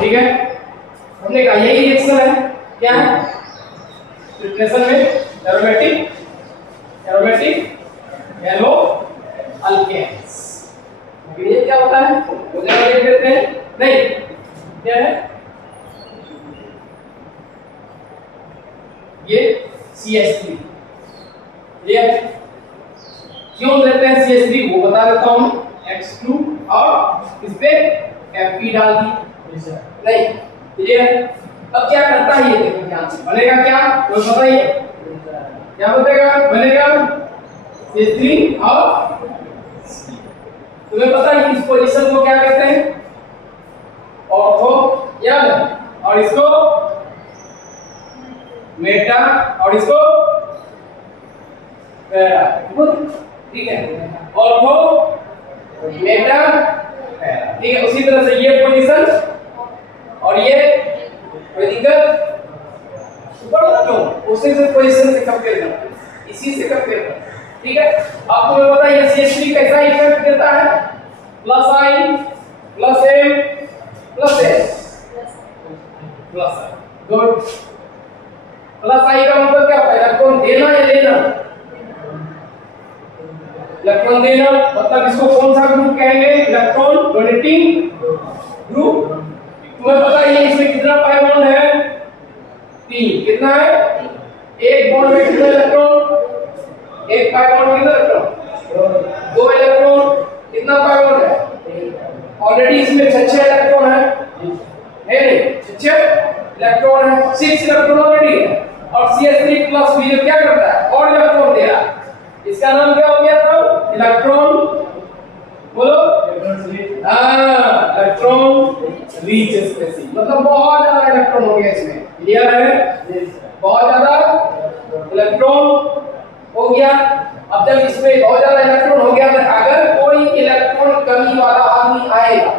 ठीक है, हमने कहा यही रिएक्शन है, क्या है फिल्ट्रेशन में एरोमेटिक हेलो अल्केन्स। ये क्या होता है वो जरा देख लेते हैं। नहीं क्या है ये CH3, ये क्यों लेते हैं CH3 वो बता देता हूं। X2 और इस पे Fe डाल दी, नहीं क्लियर। अब क्या करता है ये देखो ध्यान से, बनेगा क्या वो बताइए, क्या बनेगा CH3 और तुम्हें पता है इस पोजीशन को क्या कहते हैं ऑर्थो, याद है, और इसको मेटा और इसको पैरा, ठीक है, ऑर्थो मेटा पैरा, ठीक है। उसी तरह से ये पोजीशन और ये कोई दिक्कत ऊपर क्यों उसी से पोजीशन से कंपेयर करते हैं, इसी से कंपेयर करते हैं, ठीक है। आपको मैं पता है ये CH3 कैसा इफेक्ट देता है, plus I plus M plus S plus I, good. Plus I का मतलब क्या होता है, इलेक्ट्रॉन देना या लेना, इलेक्ट्रॉन देना, मतलब इसको कौन सा ग्रुप कहेंगे, इलेक्ट्रॉन डोनेटिंग ग्रुप। तुम्हें पता है इसमें कितना पाई बॉन्ड है, 3, कितना है, एक बॉन्ड में कितने इलेक्ट्रॉन, एक पाई बॉन्ड कितना इलेक्ट्रॉन, 2 इलेक्ट्रॉन, कितना पाई बॉन्ड है, ऑलरेडी इसमें 6 इलेक्ट्रॉन है नहीं 6 इलेक्ट्रॉन है, 6 इलेक्ट्रॉन ऑलरेडी है। और CH3 प्लस भी जो क्या करता है और इलेक्ट्रॉन दे रहा है, इसका नाम क्या हो गया था, इलेक्ट्रॉन बोलो, इलेक्ट्रॉन रिच स्पेसिंग, मतलब बहुत ज्यादा इलेक्ट्रॉन हो गया इसमें, क्लियर है, बहुत ज्यादा इलेक्ट्रॉन हो गया। अब जब इसमें बहुत ज्यादा इलेक्ट्रॉन हो गया तो अगर कोई इलेक्ट्रॉन कमी वाला आदमी आएगा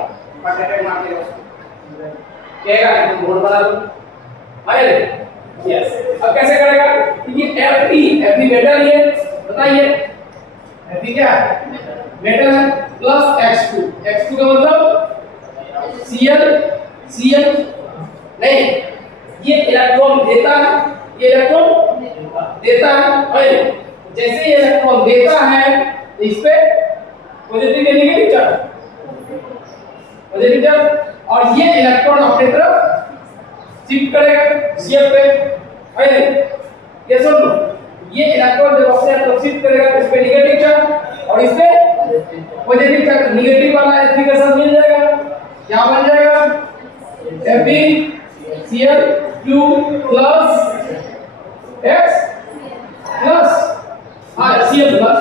अटैक मार के कहेगा कि तुम बोर्ड बना दो, आए यस। अब कैसे करेगा, ये Fe मेटल है, बताइए Fe क्या है, मेटल है, प्लस X2 का मतलब Cl नहीं, ये इलेक्ट्रॉन देता है, ये इलेक्ट्रॉन देता है, और जैसे ये इलेक्ट्रॉन देता है इस पे पॉजिटिव या नेगेटिव चार्ज, पॉजिटिव चार्ज, और ये इलेक्ट्रॉन अपनी तरफ शिफ्ट करेगा Cl पे, है ये सुन लो, ये इलेक्ट्रॉन जब अपने तरफ शिफ्ट करेगा तो इस पे नेगेटिव चार्ज और इस पे पॉजिटिव चार्ज, नेगेटिव वाला Fe के साथ मिल जाएगा, क्या बन जाएगा FeCl2 plus X plus Cl plus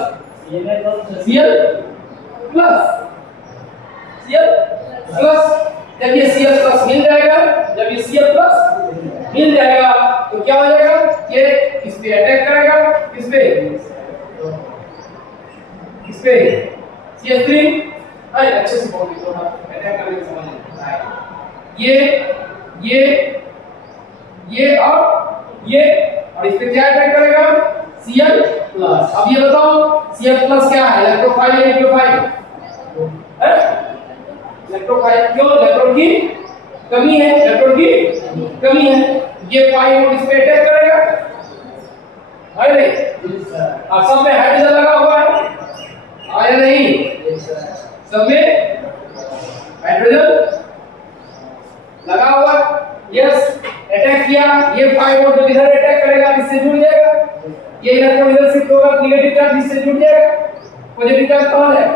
Cl plus जब ये Cl प्लस मिल जाएगा, जब ये Cl प्लस मिल जाएगा तो क्या हो जाएगा, ये इस पे अटैक करेगा, किस पे CH3, अरे अच्छे से बोल दो ना, अटैक करने की समझ नहीं आएगा, ये और इस पे क्या अटैक करेगा Cl प्लस। अब ये बताओ Cl प्लस क्या है, इलेक्ट्रोफाइल या न्यूक्लियोफाइल, इलेक्ट्रोफाइल, क्यों, इलेक्ट्रॉन की कमी है, ये पाई बॉन्ड इस पे अटैक करेगा, है नहीं, और सब में हाइड्रोजन लगा हुआ है, आया नहीं, सब में हाइड्रोजन लगा हुआ, यस, अटैक किया, ये पाई बॉन्ड जो इधर अटैक करेगा इससे जुड़ जाएगा, ये इलेक्ट्रॉन इधर शिफ्ट होगा, नेगेटिव चार्ज इससे जुड़ जाएगा, पॉजिटिव चार्ज कौन है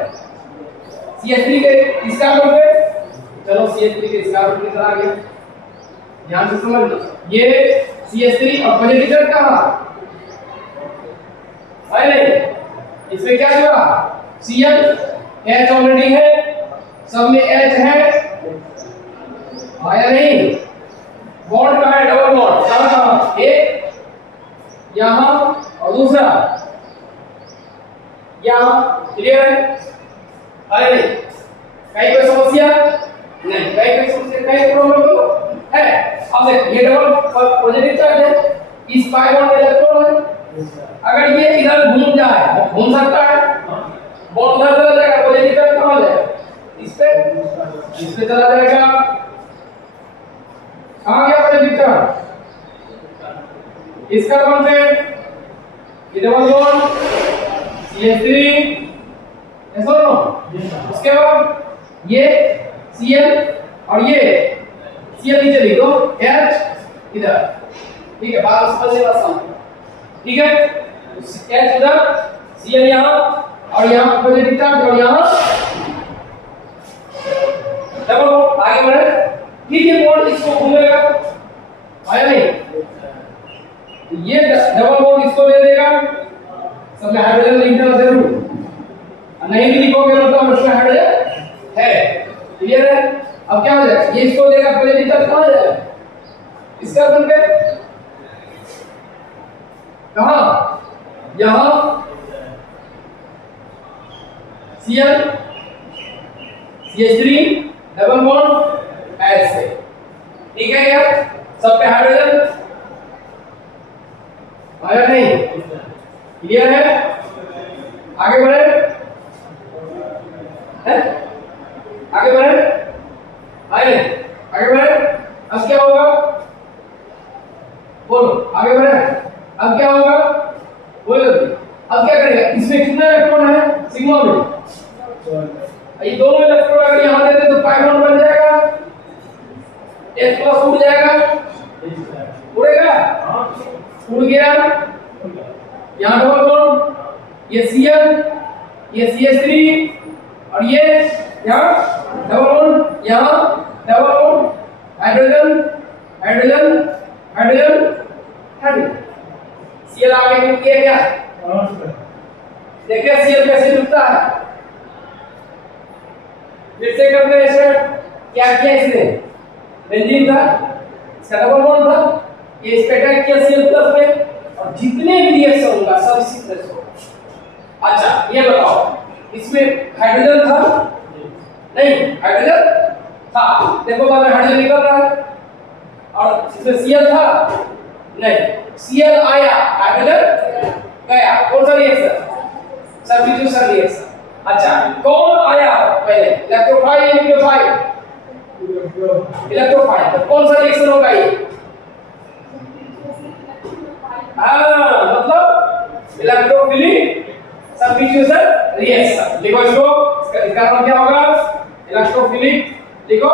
CH3 के इस कार्बन पे, चलो CH3 के इस कार्बन पे आ गया, ध्यान से समझ लो, ये CH3 और पॉजिटिव चार्ज कहां है नहीं, इसमें क्या जुड़ा Cl, H ऑलरेडी है, सब में H है, आया नहीं, बॉन्ड कहां है, डबल बॉन्ड कहां, एक यहां और दूसरा यहां, क्लियर है, आया नहीं, कहीं कोई समस्या नहीं, कहीं प्रॉब्लम है। अब देख ये डबल पॉजिटिव चार्ज है, इस पाई बॉन्ड में इलेक्ट्रॉन है, अगर ये इधर घूम जाए, घूम सकता है, बॉन्ड उधर चला जाएगा, पॉजिटिव चार्ज कहां जाएगा, इस पे चला जाएगा, इसका कौन से ये डबल बॉन्ड CH3 ऐसा नो। उसके बाद ये Cl और ये Cl नीचे लिखो H इधर, ठीक है, बात समझने का आसान, ठीक है। H इधर, Cl यहाँ और यहाँ पॉजिटिव चार्ज और यहाँ डबल बॉन्ड, आगे बढ़े, ठीक है। बॉन्ड इसको घूमेगा, आया नहीं, ये डबल बॉन्ड इसको दे देगा, सब में हाइड्रोजन लिखना जरूर, नहीं भी लिखोगे मतलब उसमें हाइड्रोजन है, क्लियर है। अब क्या हो जाएगा, ये इसको देगा, पॉजिटिव चार्ज कहां जाएगा, इसका बन के कहां, यहां Cl CH3 डबल बॉन्ड ऐसे, ठीक है यार, सब पे हाइड्रोजन आया नहीं, क्लियर है। आगे बढ़े, है आगे बढ़े, आए आगे बढ़े। अब क्या होगा, बोलो आगे बढ़े, अब क्या होगा बोलो, अब क्या करेगा, इसमें कितना इलेक्ट्रॉन है सिग्मा में, ये दोनों इलेक्ट्रॉन अगर यहां दे दे तो पाई बॉन्ड बन जाएगा, H+ उड़ जाएगा, उड़ेगा, उड़ गया, यहाँ डबल बॉन्ड, ये Cl, ये CH3 और ये यहाँ डबल बॉन्ड, यहाँ double bond, hydrogen hydrogen hydrogen hydrogen, Cl आगे मिल गया क्या, देखिए Cl कैसे जुड़ता है, फिर से करते हैं इसमें, क्या किया इसने, बेंजीन था, इसका डबल बॉन्ड था, ये इस पे अटैक किया Cl+ में, और जितने भी रिएक्शन होगा सब इसी तरह से होगा। अच्छा ये बताओ, इसमें हाइड्रोजन था नहीं, हाइड्रोजन था, देखो बाद में हाइड्रोजन निकल रहा है, और इसमें Cl था नहीं, Cl आया, हाइड्रोजन गया, कौन सा रिएक्शन, सब्स्टिट्यूशन रिएक्शन। अच्छा कौन आया पहले, इलेक्ट्रोफाइल या न्यूक्लियोफाइल, इलेक्ट्रोफाइल, तो कौन सा रिएक्शन होगा ये, मतलब इलेक्ट्रोफिलिक सब्स्टिट्यूशन रिएक्शन, लिखो इसको, इसका नाम क्या होगा, इलेक्ट्रोफिलिक, लिखो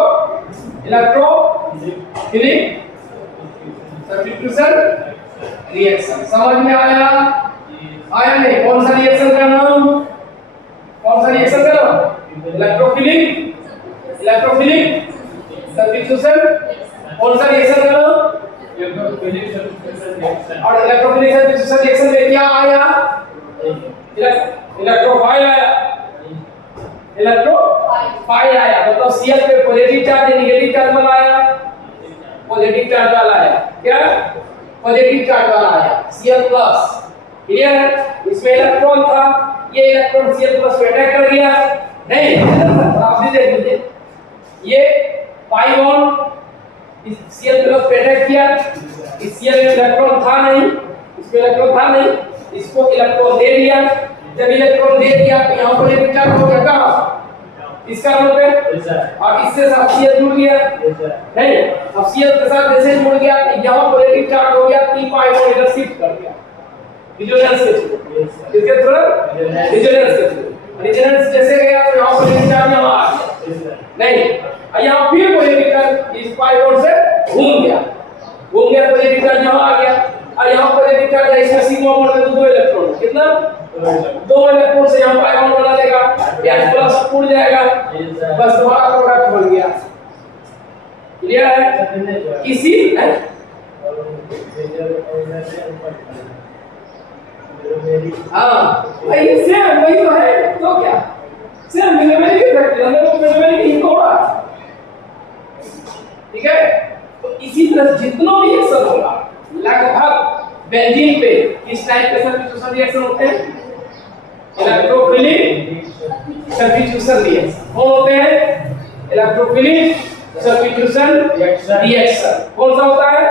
इलेक्ट्रोफिलिक सब्स्टिट्यूशन रिएक्शन, समझ में आया, आया नहीं, कौन सा रिएक्शन का नाम, कौन सा रिएक्शन का नाम, इलेक्ट्रोफिलिक सब्स्टिट्यूशन, कौन सा रिएक्शन का नाम, और इलेक्ट्रोफिलिक सब्स्टिट्यूशन रिएक्शन में क्या आया, इलेक्ट्रोफाइल आया, इलेक्ट्रोफाइल आया, मतलब Cl पे पॉजिटिव चार्ज या नेगेटिव चार्ज वाला आया, पॉजिटिव चार्ज वाला आया, क्या पॉजिटिव चार्ज वाला आया Cl+, क्लियर है। इसमें इलेक्ट्रॉन था, ये इलेक्ट्रॉन Cl+ पे अटैक कर गया, नहीं आप भी देख लीजिए, ये पाई बॉन्ड इस Cl+ पे अटैक किया, इस Cl में इलेक्ट्रॉन था नहीं, इसमें इलेक्ट्रॉन था नहीं, इसको इलेक्ट्रॉन दे दिया, जब इलेक्ट्रॉन दे दिया तो यहां पर एक चार्ज हो गया, कहां इसका नंबर पे, और इससे साथ Cl जुड़ गया, नहीं अब Cl के साथ जैसे जुड़ गया यहां पॉजिटिव चार्ज हो गया, 3 पाई बॉन्ड इधर शिफ्ट कर गया, रिजोनेंस के थ्रू, इसके थ्रू रिजोनेंस के थ्रू, रिजोनेंस जैसे गया तो यहां पॉजिटिव चार्ज यहां आ गया, नहीं यहां फिर पॉजिटिव चार्ज इस पाई बॉन्ड से घूम गया पॉजिटिव चार्ज यहां आ गया, और यहां पॉजिटिव चार्ज है, इसमें सिग्मा बॉन्ड में 2 इलेक्ट्रॉन, कितना 2 इलेक्ट्रॉन से यहां पाई बॉन्ड बना देगा, H+ उड़ जाएगा, बस तुम्हारा प्रोडक्ट बन गया, क्लियर है। इसी हाँ ये सेम वही तो है, तो क्या सेम मिलेमेरी की फैक्ट्री हमने वो मिलेमेरी की इनको होगा, ठीक है। तो इसी तरह जितना भी रिएक्शन होगा लगभग बेंजीन पे किस टाइप के सब्स्टिट्यूशन रिएक्शन होते हैं, इलेक्ट्रोफिलिक सब्स्टिट्यूशन रिएक्शन, कौन होते हैं, इलेक्ट्रोफिलिक सब्स्टिट्यूशन रिएक्शन, कौन सा होता है,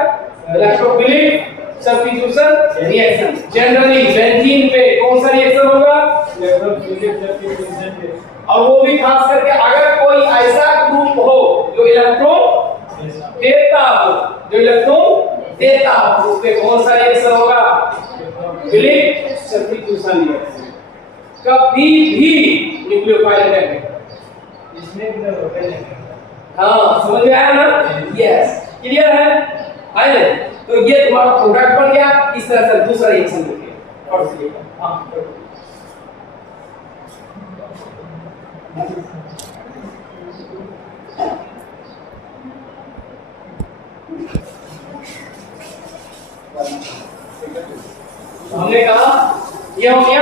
electrophilic substitution reaction. Generally benzene पे कौन सा रिएक्शन होगा, इलेक्ट्रोफिलिक सब्स्टिट्यूशन, और वो भी खास करके अगर कोई ऐसा ग्रुप हो जो इलेक्ट्रॉन देता हो, जो इलेक्ट्रॉन देता तो उस पे कौन सा रिएक्शन होगा? विलिक सब्स्टिट्यूशन रिएक्शन। कभी भी न्यूक्लियोफाइल है इसमें भी होता है। हाँ समझ में आया ना? यस क्लियर है? आए तो ये तुम्हारा प्रोडक्ट बन गया। इस तरह से दूसरा रिएक्शन देखिए और से हाँ हमने कहा ये हो गया।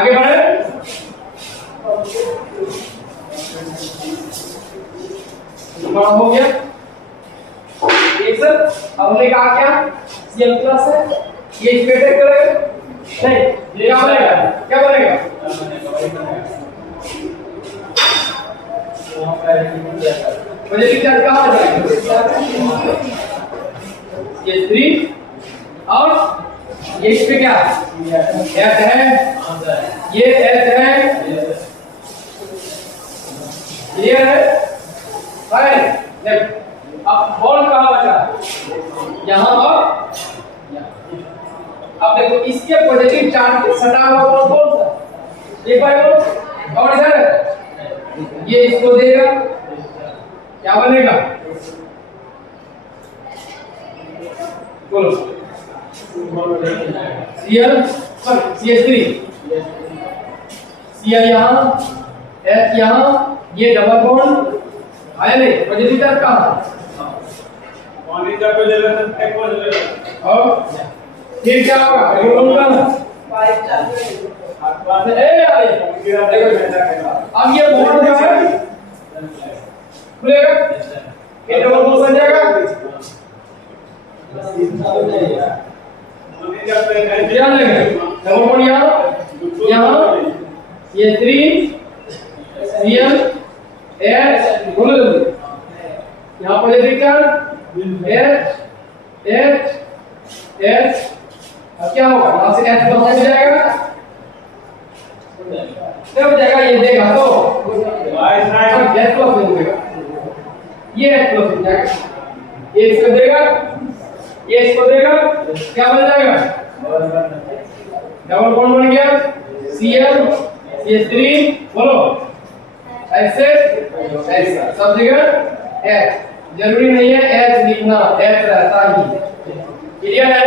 आगे बढ़े। हो गया एक सर। अब हमने कहा क्या Cl प्लस है ये इस पे अटैक करेगा नहीं ये क्या बनेगा? क्या बनेगा? पॉजिटिव चार्ज कहां आ जाएगा? ये 3 और ये इस पे क्या H है ये H है क्लियर है? अब बॉन्ड कहां बचा? यहां और अब देखो इसके पॉजिटिव चार्ज के सटा हुआ बॉन्ड कौन सा? एक बार बोलो और इधर ये इसको देगा क्या बनेगा? बोलो CH3 Cl यहाँ H यहाँ ये डबल बॉन्ड आया नहीं पॉजिटिव चार्ज कहां? पानी जब पे ले लेते हैं कौन ले लेगा और फिर क्या होगा? इलेक्ट्रॉन का 5 चार्ज ए आ अब ये बॉन्ड जो है खुलेगा ये डबल बॉन्ड बन जाएगा। ध्यान देंगे डबल बॉन्ड यहाँ ये 3 Cl H बोलो जल्दी यहाँ पॉजिटिव चार्ज H अब क्या होगा? यहाँ से H प्लस हो जाएगा तब जाएगा ये देगा तो H प्लस हो जाएगा ये H प्लस हो जाएगा ये इसको देगा ये इसको देगा क्या बन जाएगा? डबल बॉन्ड बन गया Cl CH3 बोलो ऐसे ऐसा सब जगह H जरूरी नहीं है H लिखना H रहता ही क्लियर है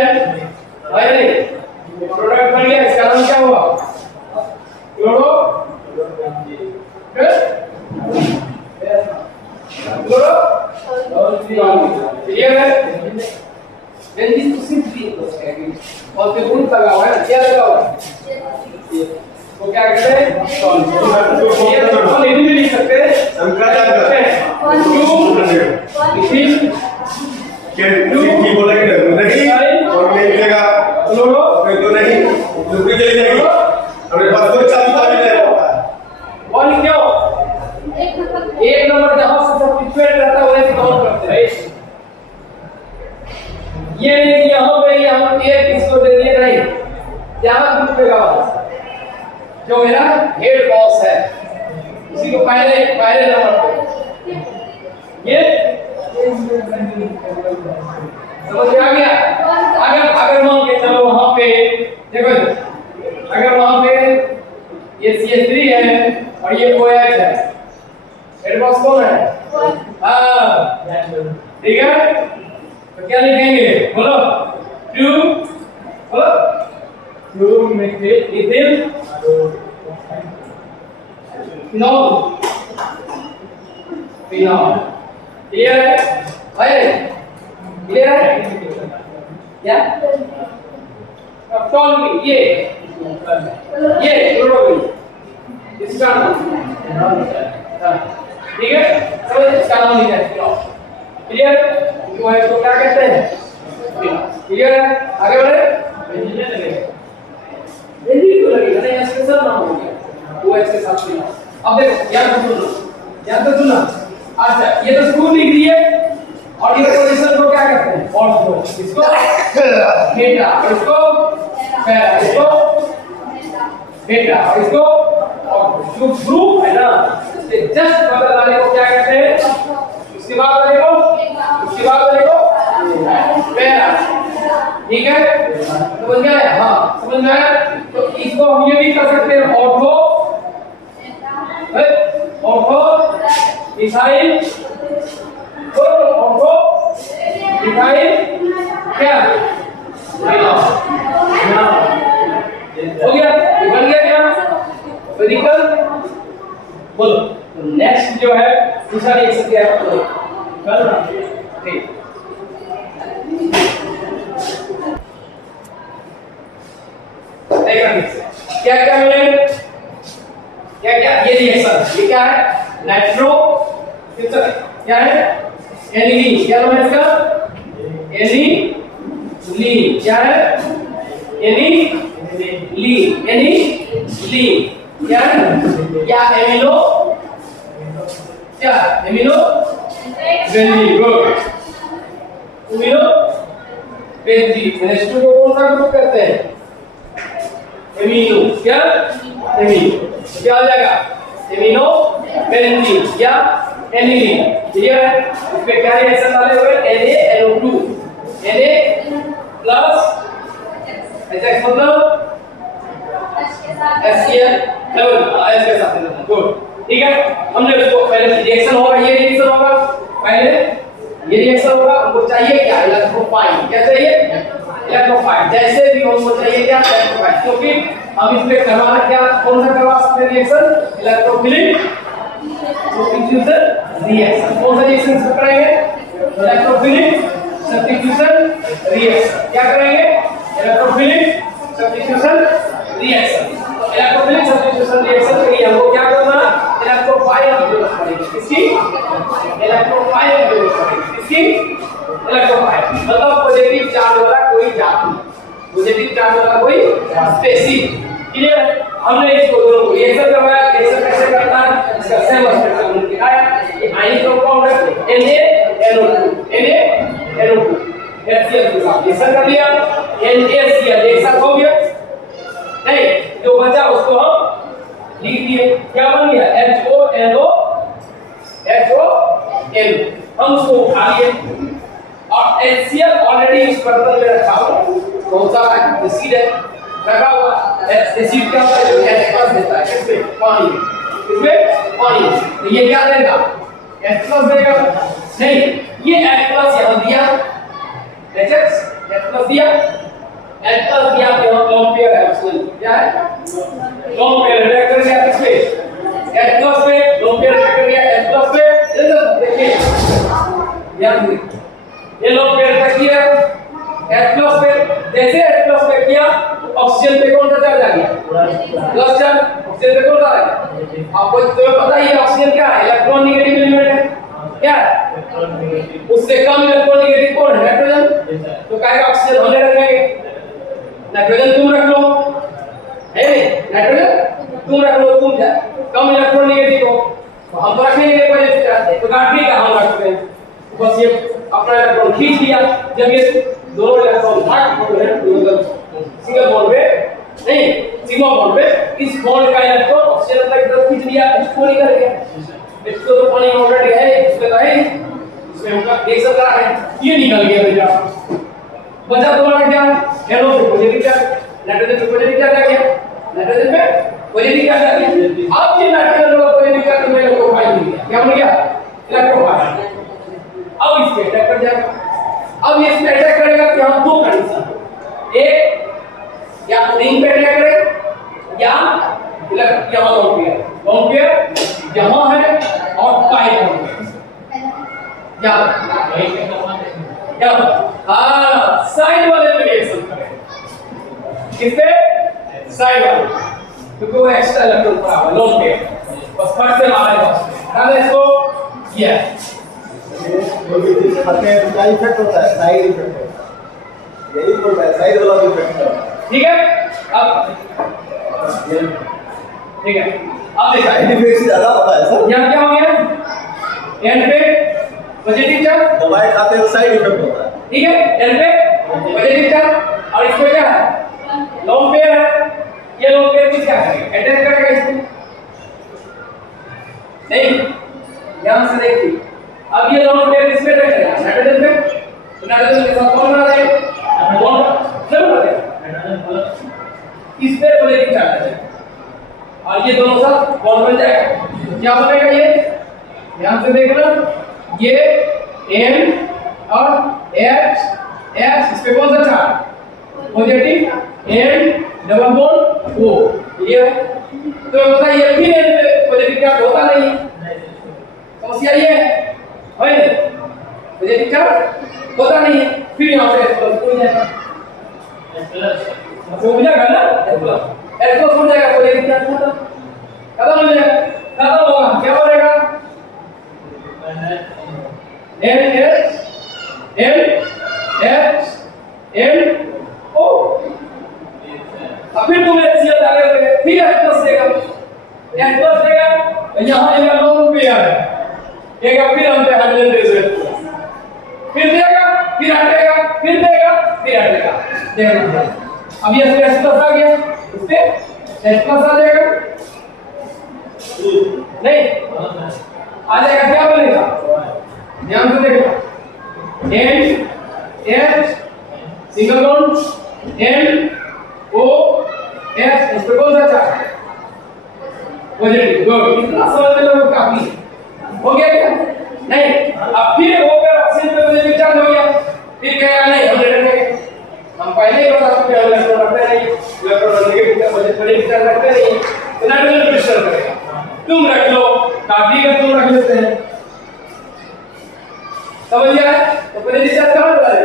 भाई? नहीं प्रोडक्ट बन गया इसका नाम क्या हुआ? क्लोरो क्लियर है? बेंजीन तो सिर्फ और पे गुण लगा हुआ है क्या लगा हुआ है तो क्या कहते हैं? सॉल्व ये भी लिख सकते हैं शंकराचार्य क्या बोला कि नहीं और नहीं मिलेगा क्लोरो तो नहीं दूसरी चली जाएगी हमें पास कोई चाबी नहीं होता वन क्यों एक नंबर जहां से सब्स्टिट्यूट रहता है वही काउंट करते हैं। ये नहीं यहां पे एक इसको दे दिए नहीं यहां ग्रुप पे का जो मेरा हेड बॉस है उसी को पहले नंबर पे ये समझ में आ गया? अगर मान के चलो वहां पे देखो अगर वहां पे ये CH3 है और ये OH है हेड बॉस कौन है? हाँ ठीक है तो क्या लिखेंगे बोलो 2 मिथाइल फिनॉल क्लियर है भाई? क्लियर है क्या? अब सॉल्व ये क्लोरोफिल इसका नाम ठीक है समझ इसका नाम लिखा है फिनॉल क्लियर? तो है तो क्या कहते हैं? क्लियर है? आगे बढ़े। बेंजीन को लगेगा ना यहाँ स्पेशल नाम हो गया वो ऐसे साथ में। अब देखो याद तो सुनना अच्छा ये तो स्क्रू लिख दिए और ये पोजीशन को क्या कहते हैं? ऑर्थो इसको थीटा और इसको पैरा इसको थीटा और इसको ऑर्थो जो ग्रुप है ना जस्ट बगल वाले को क्या कहते हैं? उसके बाद वाले को पैरा समझ में आया? हाँ समझ में आया। तो इसको हम ये भी कर सकते हैं ऑर्थो मिथाइल ऑर्थो मिथाइल क्या हो गया, बन गया क्या रेडिकल। बोलो नेक्स्ट जो है दूसरा रिएक्शन क्या है बोलो कर ना ठीक। क्या क्या मिले क्या क्या ये रिएक्शन ये क्या है नाइट्रो क्या है एनिलीन क्या नाम है इसका एनिलीन क्या है एनिलीन क्या है या एमिनो क्या amino very good amino benzene next को कौन सा ग्रुप कहते हैं एमिनो क्या एमिनो क्या हो जाएगा एमिनो बेंजीन या एनिलीन क्लियर है। इसमें क्या रिएक्शन डाले हुए NaNO2 Na प्लस HX मतलब HCl S के साथ गुड ठीक है। हमने उसको पहले रिएक्शन होगा ये रिएक्शन होगा पहले ये रिएक्शन होगा हमको चाहिए क्या इलेक्ट्रोफाइल क्या चाहिए इलेक्ट्रोफाइल जैसे भी हमको चाहिए क्या इलेक्ट्रोफाइल क्योंकि हम इसमें करवाना क्या कौन सा करवा सकते हैं रिएक्शन इलेक्ट्रोफिलिक सब्स्टिट्यूशन रिएक्शन कौन सा रिएक्शन इसमें करेंगे इलेक्ट्रोफिलिक सब्स्टिट्यूशन रिएक्शन क्या करेंगे electrophilic substitution reaction. Electrophilic substitution reaction के लिए हमको क्या करना है इलेक्ट्रोफाइल की जरूरत पड़ेगी किसकी इलेक्ट्रोफाइल की जरूरत पड़ेगी किसकी इलेक्ट्रोफाइल मतलब पॉजिटिव चार्ज वाला कोई धातु पॉजिटिव चार्ज वाला कोई स्पेसिफिक क्लियर है। हमने इसको दोनों को रिएक्शन करवाया रिएक्शन कैसे करता है इसका सेम स्ट्रक्चर हमने दिखाया ये आयनिक कंपाउंड है NaNO2 HCl के साथ रिएक्शन कर लिया NaCl एक साथ हो गया नहीं जो बचा उसको हम लिख दिए क्या बन गया HONO हम उसको उठा लिए और HCl ऑलरेडी इस बर्तन में रखा हुआ कौन सा एसिड है रखा हुआ एसिड का H+ देता है किसमें पानी में इसमें पानी तो ये क्या देगा H+ देगा नहीं ये H+ यहां दिया H+ दिया H+ दिया तो यहां लोन पेयर है उसमें क्या है लोन पेयर अटैक कर गया किसपे H+ पे लोन पेयर अटैक कर गया H+ पे देखिए ध्यान दीजिए ये लोन पेयर अटैक किया H+ पे जैसे H+ पे किया ऑक्सीजन पे कौन सा चार्ज आ गया प्लस चार्ज ऑक्सीजन पे कौन सा आ गया आपको तो पता ही है ऑक्सीजन क्या है इलेक्ट्रॉन नेगेटिव एलिमेंट है क्या है उससे कम इलेक्ट्रॉन नेगेटिव कौन है नाइट्रोजन तो कहेगा ऑक्सीजन हमने रखेंगे नाइट्रोजन तुम रख लो है नाइट्रोजन तुम रख लो तुम कम इलेक्ट्रॉन नेगेटिव हो तो हम तो रखेंगे पॉजिटिव चार्ज तो ठीक है हम रखते हैं बस ये अपना इलेक्ट्रॉन खींच लिया जब ये दोनों इलेक्ट्रॉन भाग हो गए सिंगल बॉन्ड पे नहीं सिग्मा बॉन्ड पे इस बॉन्ड का इलेक्ट्रॉन ऑक्सीजन की तरफ खींच लिया इसको निकल गया इसको तो पानी ऑलरेडी है इसमें तो है इसमें उनका रिएक्शन करा है ये निकल गया बेटा बचा तुम्हारा क्या NO पे पॉजिटिव चार्ज नाइट्रोजन पे पॉजिटिव चार्ज आ गया नाइट्रोजन पे पॉजिटिव चार्ज आ गया अब ये नाइट्रोजन वाला पॉजिटिव चार्ज में इलेक्ट्रोफाइल मिल गया क्या बन गया इलेक्ट्रोफाइल अब इस पे अटैक कर जाएगा अब ये इस पे अटैक करेगा तो यहां दो कंडीशन एक या रिंग पे अटैक करे या यहां लोन पेयर यहां है और पाई लोन पेयर या हां साइड वाले पे रिएक्शन करेगा किस पे साइड वाले क्योंकि वो एक्स्ट्रा इलेक्ट्रॉन पड़ा हुआ लोन पेयर बस फट से मारेगा डाल इसको ये जो भी चीज खाते हैं क्या इफेक्ट होता है साइड इफेक्ट होता है यही बोल रहा है साइड वाला इफेक्ट है ठीक है अब ठीक है अब देखा साइड इफेक्ट ज्यादा होता है सर यहां क्या हो गया एन पे पॉजिटिव चार्ज दवाई खाते हैं साइड इफेक्ट होता है ठीक है एन पे पॉजिटिव चार्ज और इसमें क्या है लोन पेयर है ये लोन पेयर किस क्या करेगा अटैक करेगा इसको नहीं ध्यान से देखिए अब ये लोन पेयर किस पे अटैक करेगा नाइट्रोजन पे तो नाइट्रोजन के साथ कौन बना देगा बॉन्ड जरूर बना देगा ध्यान से देखना, ये N और H इस पे कौन सा charge positive, N double bond O, ये तो बताइए फिर पॉजिटिव चार्ज होता नहीं, समस्या ये है पॉजिटिव चार्ज होता नहीं है, फिर यहाँ से H प्लस हो जाएगा, हो जाएगा ना H प्लस हो जाएगा, पॉजिटिव चार्ज खत्म हो जाएगा, खत्म होगा, क्या बनेगा NO। अब फिर तुम HCl डालोगे, फिर H प्लस देगा, यहाँ इनका लोन पेयर है, देगा फिर हम पे हाइड्रोजन देगा, फिर देगा, फिर हटेगा, फिर देगा, फिर हटेगा, देखना। अब ये H प्लस आ गया, इस पे H प्लस आ जाएगा, नहीं आ जाएगा, क्या बनेगा ध्यान से देखो, N H single bond N O H, इस पे कौन सा चार्ज पॉजिटिव, गुड, इतना समझ लो काफी हो गया क्या, नहीं अब फिर होकर ऑक्सीजन पे पॉजिटिव चार्ज हो गया, फिर कहेगा नहीं हम रखेंगे, हम पहले ही बता चुके हैं इलेक्ट्रॉन रखते नहीं, इलेक्ट्रॉन नेगेटिव पॉजिटिव चार्ज रखते नहीं, तो नाइट्रोजन प्रेशर करेगा, तुम रख लो, काफी का तुम रख लेते हैं, समझ गया, तो पॉजिटिव चार्ज कहां जा रहा है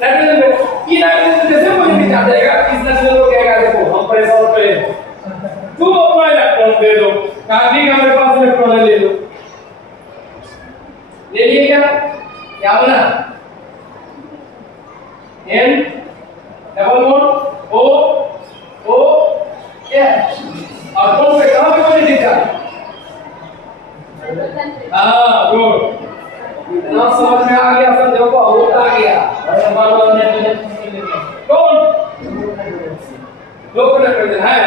नाइट्रोजन पे, की नाइट्रोजन जैसे पॉजिटिव चार्ज जाएगा, इस नाइट्रोजन को कहेगा देखो हम प्रेशर पे तुम अपना इलेक्ट्रॉन दे दो, काफी का मेरे पास इलेक्ट्रॉन है, ले लो, ले लिए क्या बना N double bond O H, और कौन पे कहां पे पॉजिटिव चार्ज, हाँ गुड, इतना समझ में आ गया, समझो को बहुत आ गया, कौन दो नाइट्रोजन है,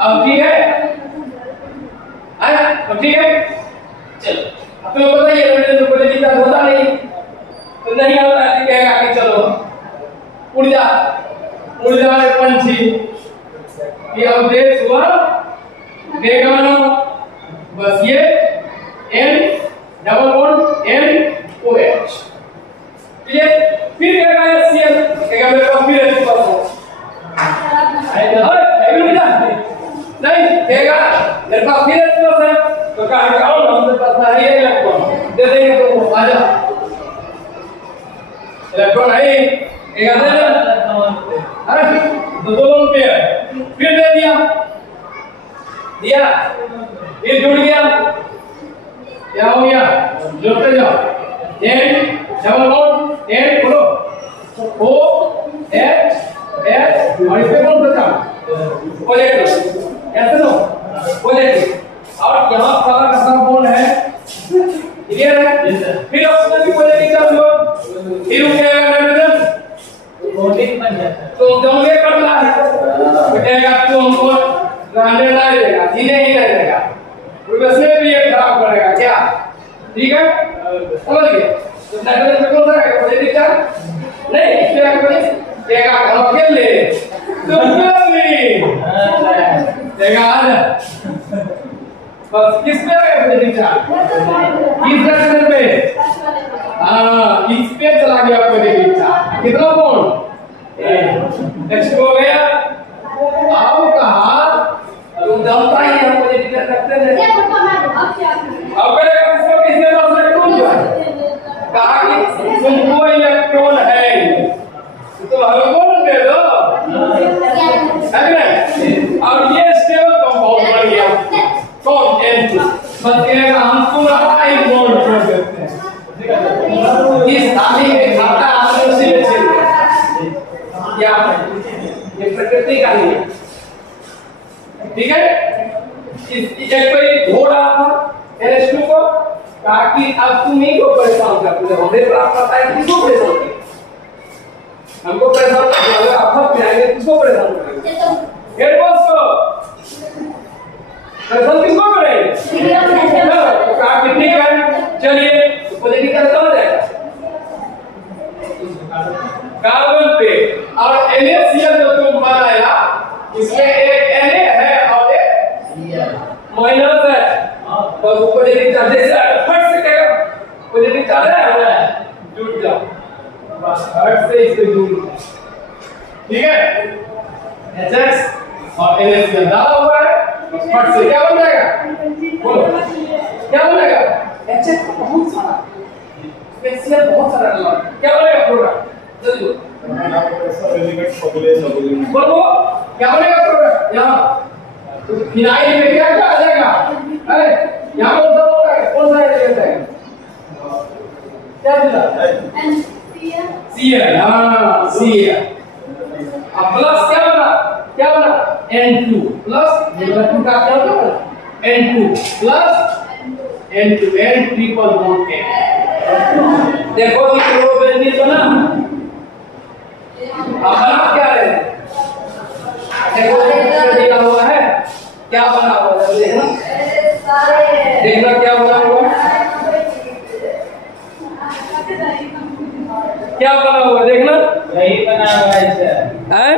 अब ठीक है, अब ठीक है, चलो अब तो बताइए नाइट्रोजन पॉजिटिव चार्ज होता नहीं, तो नहीं होता है, कहेगा कि चलो उड़ जा रे पंछी, ये अब देश हुआ बेगाना, बस ये N double bond N O H, ये फिर कहेगा HCl, कहेगा मेरे पास फिर H प्लस है, नहीं कहेगा मेरे पास फिर H प्लस है, तो कहेगा हमारे पास है ये इलेक्ट्रॉन, दे देंगे तुमको, आ जा इलेक्ट्रॉन है, एक आधा अरे दो लोन पे है, फिर दे दिया, फिर जुड़ गया, क्या हो गया, जोड़ते जाओ, N डबल बॉन्ड N बोलो O H और इस पे कौन सा चार्ज पॉजिटिव, ऐसे लो पॉजिटिव, और यहाँ सारा का सारा बॉन्ड है, क्लियर है, फिर ऑक्सीजन भी पॉजिटिव चार्ज हो, फिर उनके नाइट्रोजन बॉन्डिंग बन जाता है, तो दोनों ये कर रहा है, बेटेगा तो हमको रहने ना देगा, जीने ही नहीं देगा, वैसे भी ये खराब करेगा क्या, ठीक है, समझ गए, तो नाइट्रोजन पे कौन सा है पॉजिटिव चार्ज, नहीं इस पे आगे देगा, हम खेल ले, तुम नहीं देगा, आ बस किस पे है पॉजिटिव चार्ज, किस नाइट्रोजन पे, हाँ इस पे चला गया पॉजिटिव चार्ज, कितना बॉन्ड नेक्स्ट हो गया, आओ कहा तुम जानता ही हम पॉजिटिव रखते हैं, अब करेगा इसको किसने पास इलेक्ट्रॉन जो है, कहा कि तुमको इलेक्ट्रॉन है तो हमें कौन दे दो, है ना, और ये स्टेबल कंपाउंड बन गया, कौन N2, बस कहेगा हम पूरा एक बॉन्ड छोड़ देते हैं, इस थाली में खाता आपने उसी में छेद क्या, ये प्रकृति का नियम, ठीक है, इस एक कोई घोड़ रहा था NH2 को, कहा कि अब तुम ही को परेशान करते हो, हमें प्राप्त पता है किसको परेशान किया, हमको परेशान किया, अगर आफत में आएंगे किसको परेशान करेंगे, हेड बॉस को परेशान किसको करेंगे, तो कहा कि ठीक है चलिए, तो पॉजिटिव चार्ज कहाँ जाएगा, कार्बन पे, और NaCl जो तुम बनाया इसमें एक Na है और एक जा जैसे फट से क्या पॉजिटिव चार्ज है जुड़ जाओ बस हट से इसको जुड़ ठीक है HX और NH में डाला हुआ है फट से क्या बन जाएगा बोलो क्या बनेगा HX बहुत सारा स्पेशल बहुत सारा डाला क्या बनेगा प्रोडक्ट जल्दी बोलो बोलो क्या बनेगा प्रोडक्ट यहाँ तो फिनाइल में क्या क्या आ जाएगा अरे यहाँ कौन सा एलिमेंट है क्या दिला Cl हाँ Cl अब प्लस क्या बना N2 प्लस N2 का क्या होगा N2 plus N2 N triple bond के देखो कि क्लोरोबेंजीन बना अब बना क्या है देखो दिया हुआ है क्या बना हुआ है देखना क्या बना हुआ है क्या बना हुआ है देखना यही बना हुआ है सर। हैं